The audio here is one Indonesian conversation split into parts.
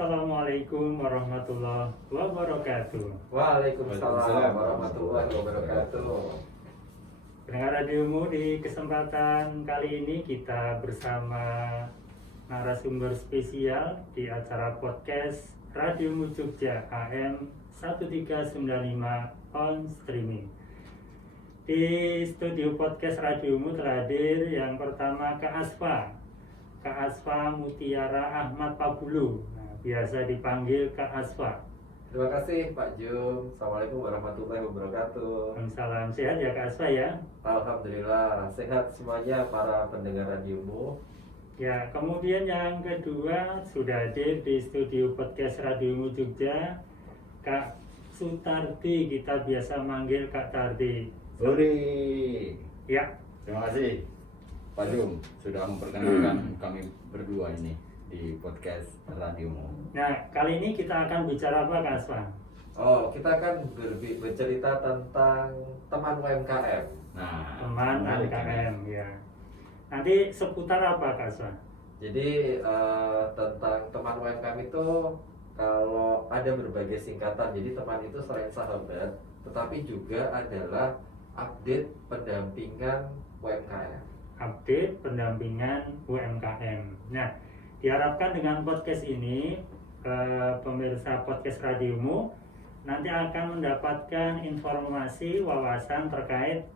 Assalamualaikum warahmatullahi wabarakatuh. Waalaikumsalam warahmatullahi wabarakatuh. Pendengar radiomu, di kesempatan kali ini kita bersama narasumber spesial di acara podcast Radiomu Jogja AM 1395 on streaming. Di studio podcast radiomu telah hadir yang pertama Kak Asfa Mutiara Ahmad Pabulu, biasa dipanggil Kak Asfa. Terima kasih Pak Jum. Assalamualaikum warahmatullahi wabarakatuh. Salam sehat ya Kak Asfa ya. Alhamdulillah sehat semuanya para pendengar radiomu. Ya, kemudian yang kedua sudah hadir di studio podcast Radiomu Jogja Kak Sutardi, kita biasa manggil Kak Tardi. Uri. Ya, Terima kasih Pak Jum sudah memperkenalkan kami berdua ini di podcast radiomu. nah kali ini kita akan bicara apa Kak Asfa? Oh, kita akan bercerita tentang teman UMKM. Nah, Teman menarik UMKM ini. ya. Nanti seputar apa Kak Asfa? Jadi tentang teman UMKM itu kalau ada berbagai singkatan. Jadi teman itu selain sahabat, tetapi juga adalah update pendampingan UMKM. Update pendampingan UMKM. Nah, diharapkan dengan podcast ini pemirsa podcast radiomu nanti akan mendapatkan informasi wawasan terkait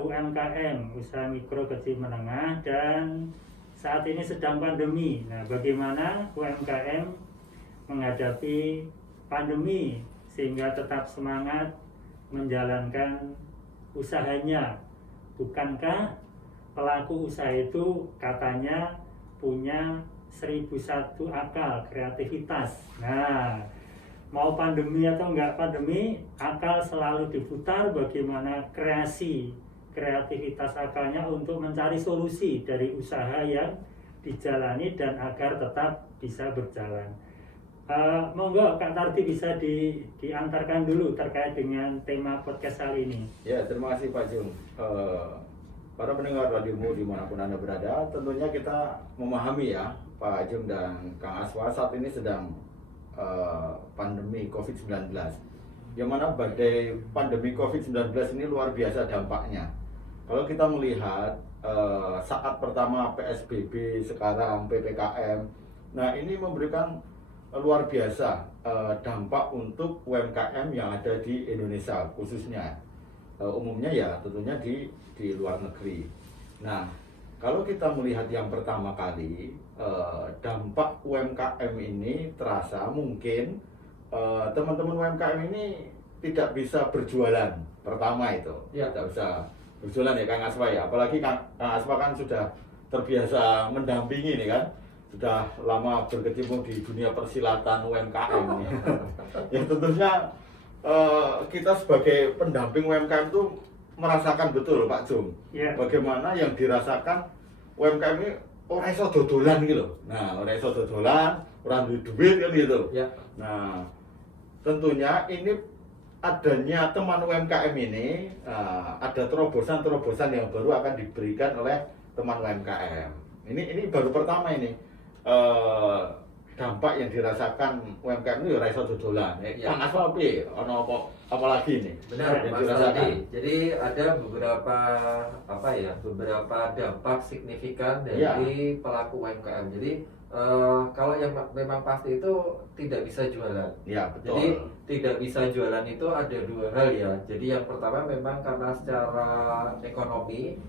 UMKM, usaha mikro kecil menengah, dan saat ini sedang pandemi. Nah, bagaimana UMKM menghadapi pandemi sehingga tetap semangat menjalankan usahanya? Bukankah pelaku usaha itu katanya punya 1001 akal, kreativitas. Nah, mau pandemi atau enggak pandemi, akal selalu diputar bagaimana kreativitas akalnya untuk mencari solusi dari usaha yang dijalani dan agar tetap bisa berjalan. Monggo Kak Tardi bisa diantarkan dulu terkait dengan tema podcast kali ini. Ya, terima kasih Pak Jum. Para pendengar radiomu dimanapun Anda berada, tentunya kita memahami ya Pak Jum dan Kang Aswa saat ini sedang pandemi COVID-19, yang mana badai pandemi COVID-19 ini luar biasa dampaknya. Kalau kita melihat saat pertama PSBB, sekarang PPKM, nah ini memberikan luar biasa dampak untuk UMKM yang ada di Indonesia khususnya. Umumnya ya tentunya di luar negeri. Nah, kalau kita melihat yang pertama kali dampak UMKM ini terasa mungkin teman-teman UMKM ini tidak bisa berjualan. Pertama itu Ya. tidak bisa berjualan ya Kang Aswa ya. Apalagi Kang Aswa kan sudah terbiasa mendampingi nih kan, sudah lama berkecimpung di dunia persilatan UMKM ini. Ya tentunya kita sebagai pendamping UMKM itu merasakan betul Pak Jum, Ya. bagaimana yang dirasakan UMKM ini orang iso dodolan gitu loh. Nah, orang iso dodolan, orang duit kan gitu. Ya. Nah, tentunya ini adanya teman UMKM ini ada terobosan-terobosan yang baru akan diberikan oleh teman UMKM. Ini baru pertama ini. Dampak yang dirasakan UMKM itu ya iso dodolan. Ya. Kang Aswa piye? Ono apa lagi nih? Benar, yang Mas dirasakan? Aldi. Jadi ada beberapa dampak signifikan dari pelaku UMKM. Jadi kalau yang memang pasti itu tidak bisa jualan. Ya, betul. Jadi tidak bisa jualan itu ada dua hal ya. Jadi yang pertama memang karena secara ekonomi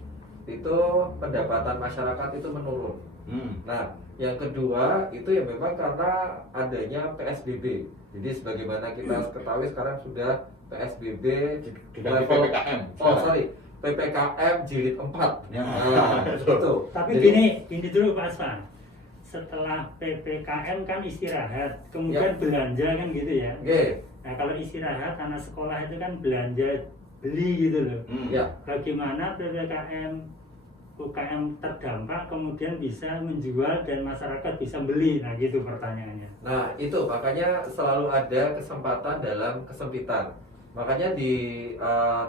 itu pendapatan masyarakat itu menurun. Nah, yang kedua itu ya memang karena adanya PSBB. Jadi sebagaimana kita ketahui sekarang sudah PSBB Diganti PPKM. PPKM jilid 4. Ya. Nah, itu. Tapi Jadi- gini dulu Pak Asfa. Setelah PPKM kan istirahat, kemudian belanja kan gitu ya. Oke. Nah, kalau istirahat anak sekolah itu kan belanja beli gitu loh. Ya. Bagaimana PPKM UKM terdampak kemudian bisa menjual dan masyarakat bisa beli? Nah, gitu pertanyaannya. Nah, itu makanya selalu ada kesempatan dalam kesempitan. Makanya di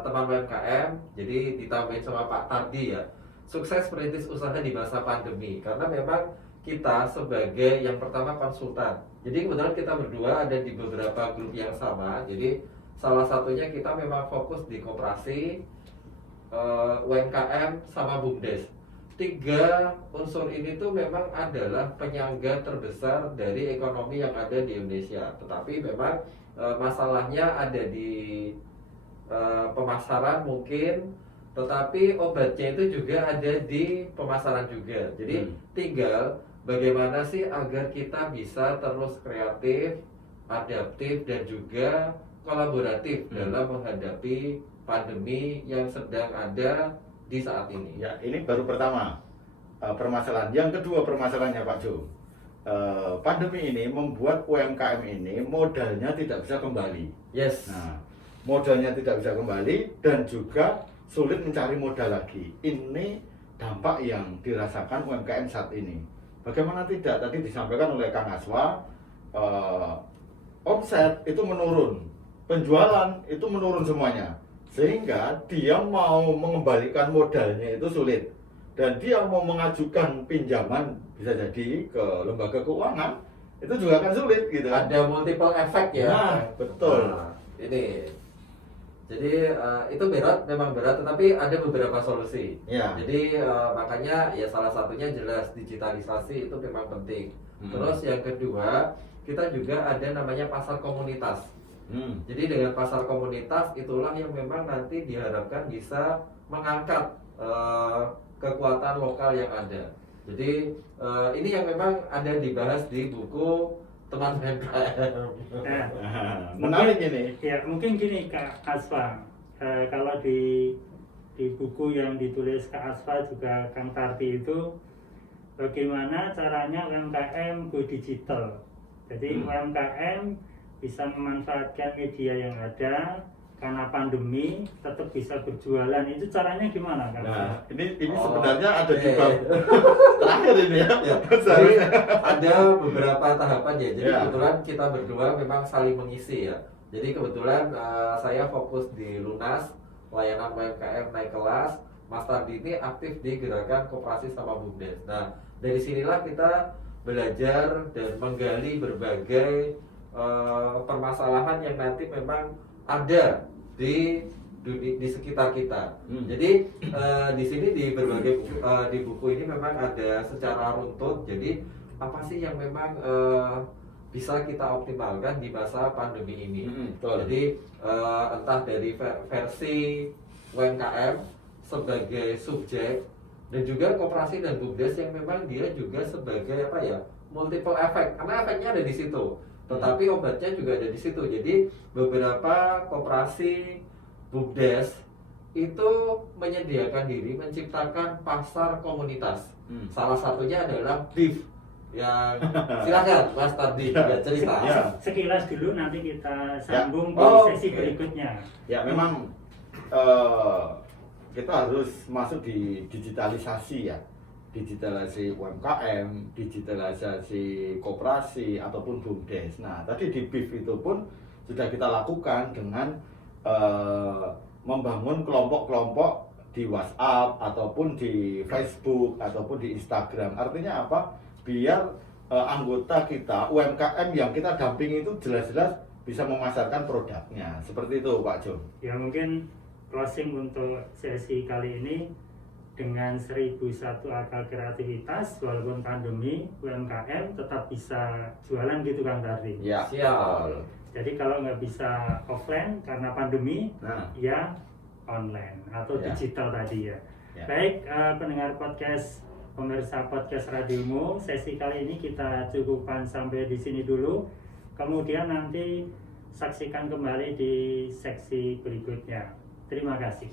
teman UMKM, jadi ditambahin sama Pak Tardi ya, sukses merintis usaha di masa pandemi. Karena memang kita sebagai yang pertama konsultan. Jadi kebetulan kita berdua ada di beberapa grup yang sama. Jadi salah satunya kita memang fokus di koperasi, UMKM sama BUMDes. 3 unsur ini tuh memang adalah penyangga terbesar dari ekonomi yang ada di Indonesia. Tetapi memang masalahnya ada di pemasaran mungkin, tetapi obatnya itu juga ada di pemasaran juga. Jadi tinggal bagaimana sih agar kita bisa terus kreatif, adaptif, dan juga kolaboratif dalam menghadapi pandemi yang sedang ada di saat ini. Ya, ini baru pertama permasalahan. Yang kedua permasalahannya Pak Jo, pandemi ini membuat UMKM ini modalnya tidak bisa kembali. Yes. Nah, modalnya tidak bisa kembali dan juga sulit mencari modal lagi. Ini dampak yang dirasakan UMKM saat ini. Bagaimana tidak? Tadi disampaikan oleh Kang Aswa, omset itu menurun, penjualan itu menurun semuanya, sehingga dia mau mengembalikan modalnya itu sulit, dan dia mau mengajukan pinjaman bisa jadi ke lembaga keuangan itu juga akan sulit gitu. Ada multiple effect ya. Nah, betul. Nah, ini. Jadi itu berat, memang berat, tetapi ada beberapa solusi. Ya. Jadi makanya ya salah satunya jelas digitalisasi itu memang penting. Terus yang kedua, kita juga ada namanya pasar komunitas. Jadi dengan pasar komunitas itulah yang memang nanti diharapkan bisa mengangkat kekuatan lokal yang ada. Jadi ini yang memang ada dibahas di buku teman UMKM. Nah, Menarik ini. ya mungkin gini Kak Asfa, kalau di buku yang ditulis Kak Asfa juga Kang Tardi itu bagaimana caranya UMKM go digital. Jadi UMKM bisa memanfaatkan media yang ada karena pandemi tetap bisa berjualan. Itu caranya gimana Kak? Nah, ini sebenarnya ada di oke. bab terakhir ini ya. Jadi ada beberapa tahapan ya. Jadi Ya. kebetulan kita berdua memang saling mengisi ya. Jadi kebetulan saya fokus di Lunas, layanan UMKM naik kelas. Mas Tardi ini aktif di gerakan koperasi sama BUMDes. Nah, dari sinilah kita belajar dan menggali berbagai permasalahan yang nanti memang ada di sekitar kita. Jadi di sini di berbagai di buku ini memang ada secara runtut. Jadi apa sih yang memang bisa kita optimalkan di masa pandemi ini? Betul. Jadi entah dari versi UMKM sebagai subjek dan juga koperasi dan BUMDes yang memang dia juga sebagai apa ya, multiple effect, karena efeknya ada di situ. Tetapi obatnya juga ada di situ. Jadi beberapa koperasi BUMDes itu menyediakan diri menciptakan pasar komunitas. Salah satunya adalah BIF. Yang silakan Mas Tardi ya, cerita. Ya. Sekilas dulu nanti kita sambung di Oh, sesi oke. berikutnya. Ya memang kita harus masuk di digitalisasi ya, digitalisasi UMKM, digitalisasi koperasi ataupun BUMDes. Nah tadi di BIF itu pun sudah kita lakukan dengan membangun kelompok-kelompok di WhatsApp ataupun di Facebook ataupun di Instagram. Artinya apa? Biar anggota kita UMKM yang kita dampingi itu jelas-jelas bisa memasarkan produknya. Seperti itu Pak Jo. Ya mungkin closing untuk sesi kali ini dengan 1001 akal kreativitas, walaupun pandemi UMKM tetap bisa jualan gitu Kang Tardi. Ya, Siap. betul. Jadi kalau nggak bisa offline karena pandemi, Nah, ya online atau Ya. digital tadi ya. Ya. Baik, pendengar podcast, pemirsa podcast Radiomu, sesi kali ini kita cukupkan sampai di sini dulu. Kemudian nanti saksikan kembali di seksi berikutnya. Terima kasih.